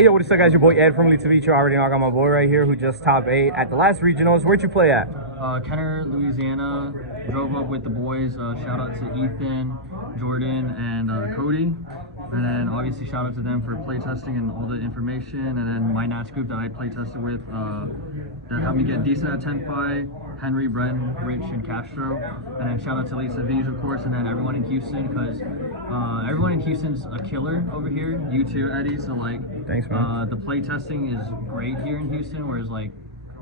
Hey yo, what's up guys, your boy Ed from Louisiana. You already know I got my boy right here who just top 8 at the last regionals. Where'd you play at? Kenner, Louisiana. Drove up with the boys. Shout out to Ethan, Jordan, and Cody. And then obviously shout out to them for play testing and all the information. And then my Nats group that I play tested with that helped me get decent at Tenpai, Henry, Brenton, Rich, and Castro. And then shout out to Lisa V's, of course, and then everyone in Houston, because everyone in Houston's a killer over here. You too, Eddie. So like, thanks, man. The play testing is great here in Houston, whereas like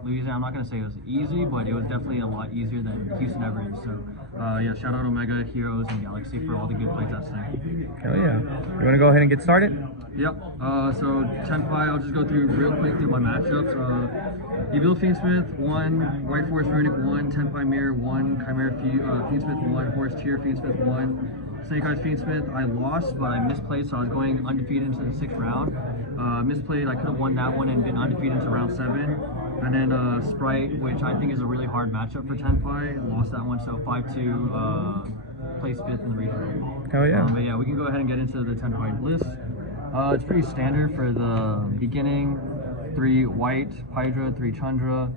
Louisiana, I'm not going to say it was easy, but it was definitely a lot easier than Houston ever is. So, yeah, shout out Omega, Heroes, and Galaxy for all the good play testing. Hell yeah. You want to go ahead and get started? Yep. So, Tenpai, I'll just go through real quick through my matchups. Evil Fiendsmith, 1. White Forest Runic, 1. Tenpai Mirror, 1. Chimera Fiendsmith, 1. Horse Tier Fiendsmith, 1. Snake Eyes Fiendsmith, I lost, but I misplayed, so I was going undefeated into the 6th round. Misplayed, I could have won that one and been undefeated into round 7. And then Sprite, which I think is a really hard matchup for Tenpai, lost that one, so 5-2, placed 5th in the regional. Hell yeah. But yeah, we can go ahead and get into the Tenpai list. It's pretty standard for the beginning. 3 White, Hydra, 3 Chandra,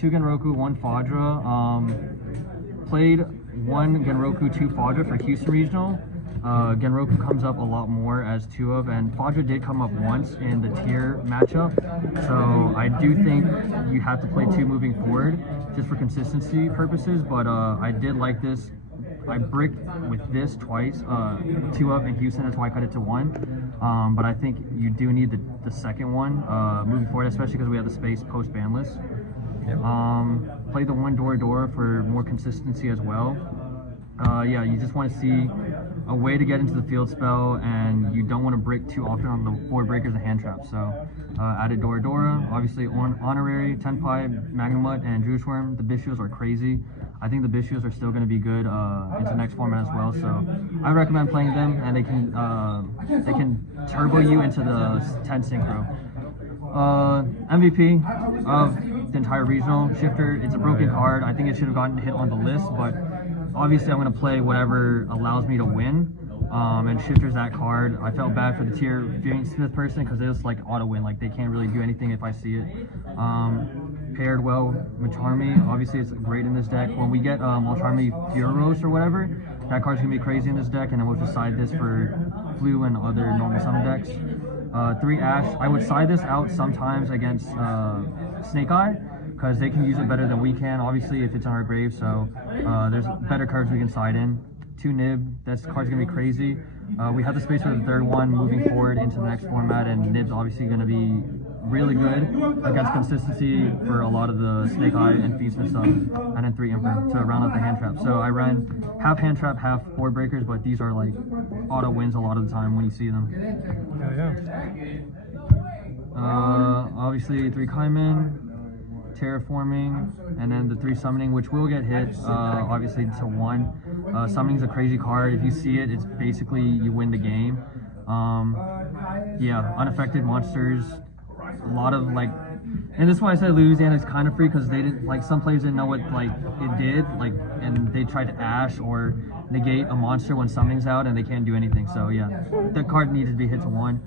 2 Genroku, 1 Fadra. Played 1 Genroku, 2 Fadra for Houston Regional. Genroku comes up a lot more as 2 of, and Fadra did come up once in the tier matchup, so I do think you have to play 2 moving forward just for consistency purposes, but I did like this. I bricked with this twice, 2 up in Houston, that's why I cut it to 1, but I think you do need the second one moving forward, especially because we have the space post Banlist. Yep. Play the 1 Dora for more consistency as well. Yeah, you just want to see a way to get into the field spell, and you don't want to brick too often on the board breakers and hand traps. So added Dora, obviously Honorary, Tenpai, Magnamut, and Drewsworm. The Bishios are crazy. I think the Bishios are still going to be good into the next format as well. So I recommend playing them, and they can turbo you into the 10 synchro. MVP of the entire regional, Shifter. It's a broken card. I think it should have gotten hit on the list, but obviously I'm going to play whatever allows me to win, and Shifter's that card. I felt bad for the tier Fiendsmith person because it was like auto win, like they can't really do anything if I see it. Paired well Macharmy, obviously it's great in this deck. When we get Macharmy Furos or whatever, that card's going to be crazy in this deck, and then we'll just side this for Flu and other normal summon decks. 3 Ash, I would side this out sometimes against Snake Eye, because they can use it better than we can, obviously, if it's on our grave, so there's better cards we can side in. 2 Nib, that card's going to be crazy. We have the space for the 3rd one moving forward into the next format, and Nib's obviously going to be really good against consistency for a lot of the Snake Eye and Fiendsmith stuff. And then 3 Emperor to round out the hand trap. So I ran half hand trap, half board breakers, but these are like auto wins a lot of the time when you see them. Obviously 3 Kaiman, Terraforming, and then the 3 Summoning, which will get hit, obviously to 1. Summoning's a crazy card. If you see it, it's basically you win the game. Yeah, unaffected monsters, a lot of like, and this is why I said Louisiana is kind of free, because they didn't, like, some players didn't know what like it did, like, and they tried to Ash or negate a monster when summoning's out, and they can't do anything. So yeah, that card needed to be hit to 1.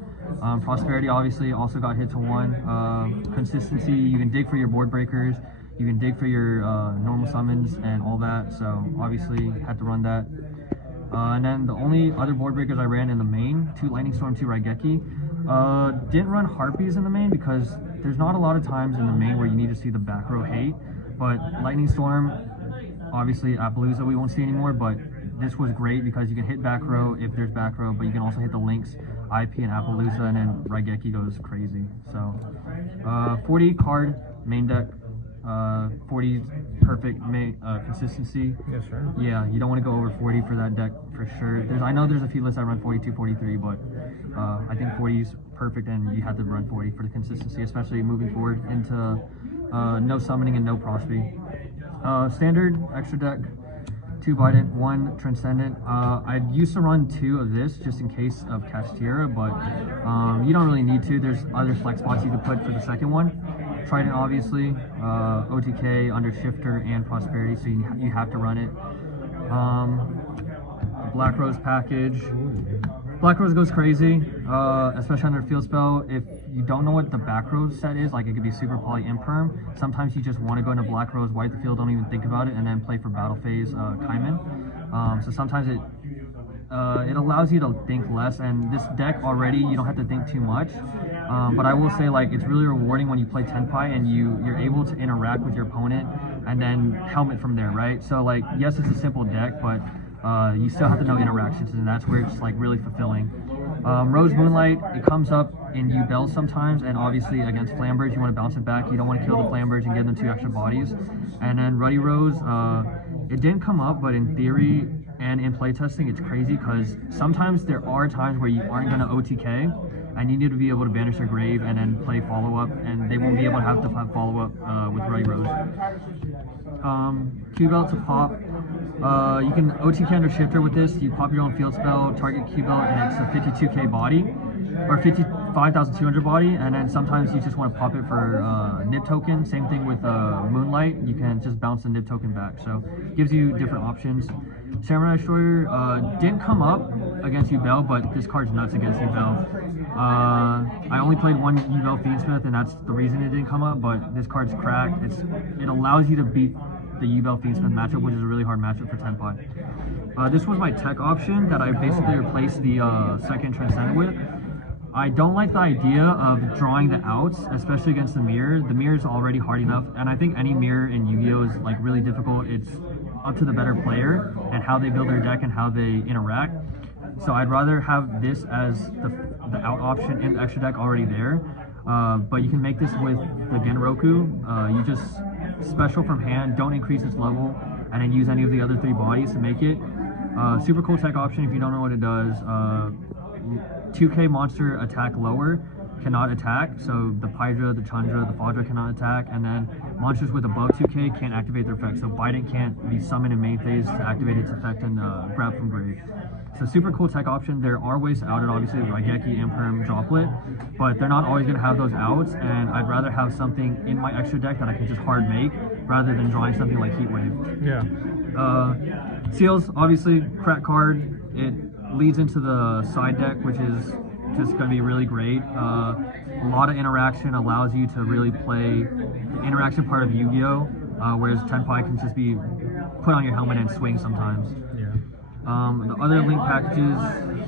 Prosperity obviously also got hit to 1. Consistency, you can dig for your board breakers, you can dig for your normal summons and all that, so obviously had to run that. And then the only other board breakers I ran in the main, 2 Lightning Storm, 2 Raigeki. Didn't run Harpies in the main because there's not a lot of times in the main where you need to see the back row hate, but Lightning Storm, obviously Appaloosa we won't see anymore, but this was great because you can hit back row if there's back row, but you can also hit the links, IP and Appaloosa, and then Raigeki goes crazy. So 40 card main deck, 40 perfect main consistency. Yes, sir. Yeah, you don't want to go over 40 for that deck for sure. I know there's a few lists that run 42, 43, but I think 40 is perfect, and you have to run 40 for the consistency, especially moving forward into no summoning and no prosby. Standard extra deck, 2 Bident, 1 Transcendent. I used to run 2 of this just in case of Castira, but you don't really need to. There's other flex spots you could put for the second one. Trident, obviously, OTK, under Shifter, and Prosperity, so you have to run it. Black Rose package. Black Rose goes crazy, especially under field spell. If you don't know what the back row set is, like it could be super poly imperm. Sometimes you just want to go into Black Rose, wipe the field, don't even think about it, and then play for battle phase Kaiman. So sometimes it allows you to think less, and this deck already you don't have to think too much. But I will say, like, it's really rewarding when you play Tenpai and you're able to interact with your opponent and then helmet from there, right? So like, yes, it's a simple deck, but you still have to know interactions, and that's where it's like really fulfilling. Rose Moonlight, it comes up in U-Bell sometimes, and obviously against Flambirds, you want to bounce it back. You don't want to kill the Flambirds and give them 2 extra bodies. And then Ruddy Rose, it didn't come up, but in theory and in playtesting, it's crazy because sometimes there are times where you aren't going to OTK, and you need to be able to banish their grave and then play follow-up, and they won't be able to have follow-up with Ruddy Rose. Q-Belt to pop. You can OTK under Shifter with this. You pop your own field spell, target Q-Belt, and it's a 52k body, or 55,200 body, and then sometimes you just want to pop it for nib token. Same thing with Moonlight. You can just bounce the nib token back. So it gives you different options. Samurai Destroyer didn't come up against U-Bell, but this card's nuts against U-Bell. I only played one U-Bell Fiendsmith, and that's the reason it didn't come up, but this card's cracked. It allows you to beat the U-Bell Fiendsmith matchup, which is a really hard matchup for Tenpai. This was my tech option that I basically replaced the second Transcendent with. I don't like the idea of drawing the outs, especially against the mirror. The mirror is already hard enough, and I think any mirror in Yu-Gi-Oh! Is like really difficult. It's up to the better player and how they build their deck and how they interact. So I'd rather have this as the out option in the extra deck already there. But you can make this with the Genroku. You just special from hand, don't increase its level, and then use any of the other 3 bodies to make it. Super cool tech option if you don't know what it does. 2k monster attack lower cannot attack, so the Pydra, the Chandra, the Fadra cannot attack, and then monsters with above 2k can't activate their effect, so Biden can't be summoned in main phase to activate its effect and grab from grave. So super cool tech option. There are ways to out it, obviously, Raigeki, Imperm, Droplet, but they're not always going to have those outs, and I'd rather have something in my extra deck that I can just hard make rather than drawing something like Heatwave. Yeah. Seals, obviously, crack card. It leads into the side deck, which is just going to be really great. A lot of interaction allows you to really play the interaction part of Yu-Gi-Oh! Whereas Tenpai can just be put on your helmet and swing sometimes. Yeah. The other link packages,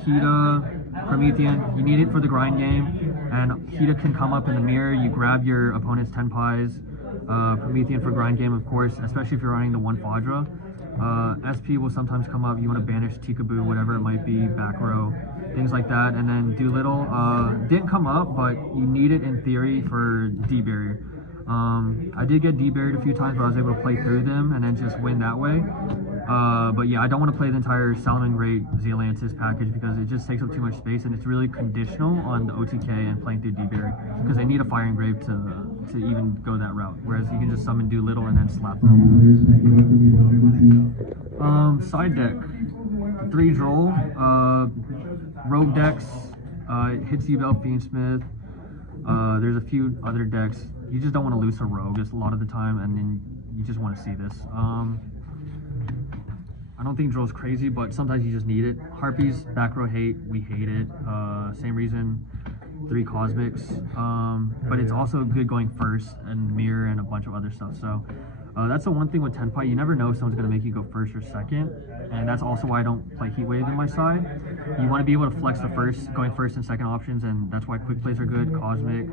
Hida, Promethean, you need it for the grind game, and Hida can come up in the mirror. You grab your opponent's Tenpais. Promethean for grind game, of course, especially if you're running the 1 Fadra. SP will sometimes come up. You want to banish Tikaboo, whatever it might be, back row, things like that. And then Doolittle didn't come up, but you need it in theory for D-Barrier. I did get D-Barriered a few times, but I was able to play through them and then just win that way. But yeah, I don't want to play the entire Salamangreat Zealantis package because it just takes up too much space, and it's really conditional on the OTK and playing through D-Barrier because they need a Fire Engrave to even go that route, whereas you can just summon Doolittle and then slap them. Side deck, 3 Droll, Rogue decks, it hits U-Bell Fiendsmith. There's a few other decks. You just don't want to lose a Rogue just a lot of the time, and then you just want to see this. I don't think Droll's crazy, but sometimes you just need it. Harpies, back row hate, we hate it. Same reason, 3 Cosmics. But it's also good going first, and Mirror, and a bunch of other stuff. So that's the one thing with Tenpai, you never know if someone's going to make you go first or second. And that's also why I don't play Heatwave in my side. You want to be able to flex the going first and second options, and that's why quick plays are good. Cosmic,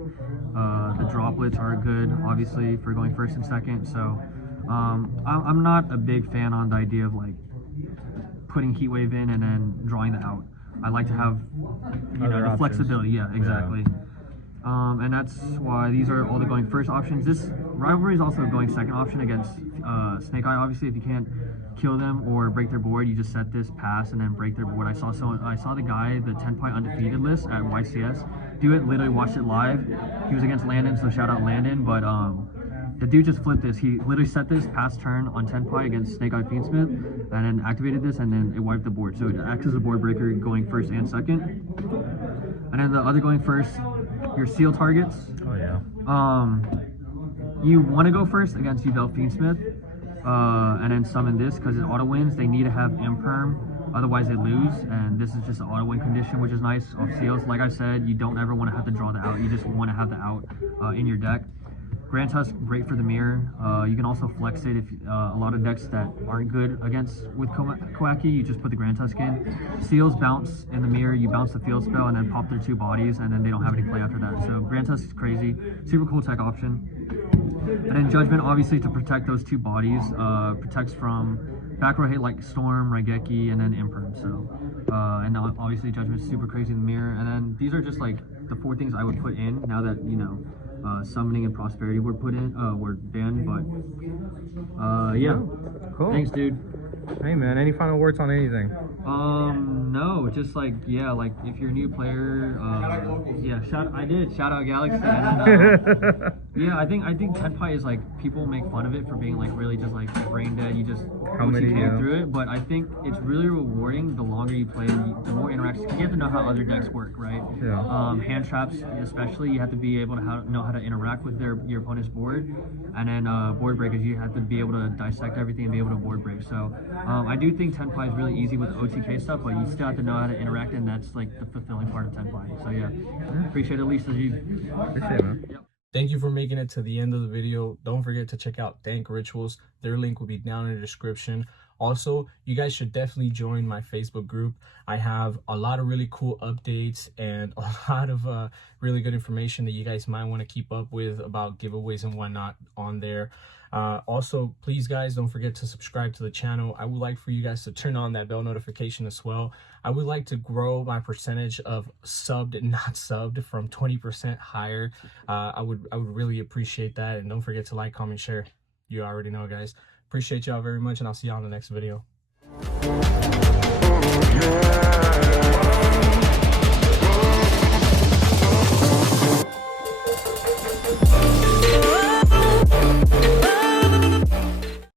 the droplets are good, obviously, for going first and second. So I'm not a big fan on the idea of like putting Heatwave in and then drawing the out. I like to have the flexibility. Yeah, exactly. Yeah. And that's why these are all the going first options. This rivalry is also going second option against Snake Eye. Obviously, if you can't kill them or break their board, you just set this pass and then break their board. I saw the guy, the Tenpai undefeated list at YCS, do it. Literally watched it live. He was against Landon, so shout out Landon. But the dude just flipped this. He literally set this pass turn on Tenpai against Snake Eye Fiendsmith, and then activated this, and then it wiped the board. So it acts as a board breaker going first and second. And then the other going first, your seal targets. Oh yeah. You want to go first against U-Bell Fiendsmith, and then summon this because it auto wins. They need to have Imperm Otherwise, they lose, and this is just an auto win condition, which is nice off seals. Like I said, you don't ever want to have to draw the out. You just want to have the out in your deck. Grand Tusk, great for the mirror. You can also flex it if a lot of decks that aren't good against with Koaki, you just put the Grand Tusk in. Seals bounce in the mirror, you bounce the field spell and then pop their 2 bodies, and then they don't have any play after that. So Grand Tusk is crazy, super cool tech option. And then Judgment, obviously, to protect those 2 bodies, protects from back row hit like Storm, Raigeki, and then Imperm. So, and obviously Judgment's super crazy in the mirror. And then these are just like the 4 things I would put in now that, you know, Summoning and Prosperity were put in, were banned, but yeah. Cool. Thanks, dude. Hey man, any final words on anything? No, just like, yeah, like if you're a new player, yeah, shout out Galaxy. And, yeah, I think Tenpai is like, people make fun of it for being like really just like brain dead. You just OTK through it, but I think it's really rewarding the longer you play, the more interactions. You have to know how other decks work, right? Yeah. Hand traps, especially, you have to be able to know how to interact with your opponent's board, and then board breakers, you have to be able to dissect everything and be able to board break. So I do think Tenpai is really easy with OTK stuff, but you still have to know how to interact, and that's like the fulfilling part of Tenpai. So yeah, appreciate it, at least as you. Appreciate it, man. Yep. Thank you for making it to the end of the video. Don't forget to check out Dank Rituals. Their link will be down in the description. Also, you guys should definitely join my Facebook group. I have a lot of really cool updates and a lot of really good information that you guys might want to keep up with about giveaways and whatnot on there. Also, please guys, don't forget to subscribe to the channel. I would like for you guys to turn on that bell notification as well. I would like to grow my percentage of subbed and not subbed from 20% higher. I would really appreciate that. And don't forget to like, comment, share. You already know, guys. Appreciate y'all very much, and I'll see y'all in the next video. Yeah.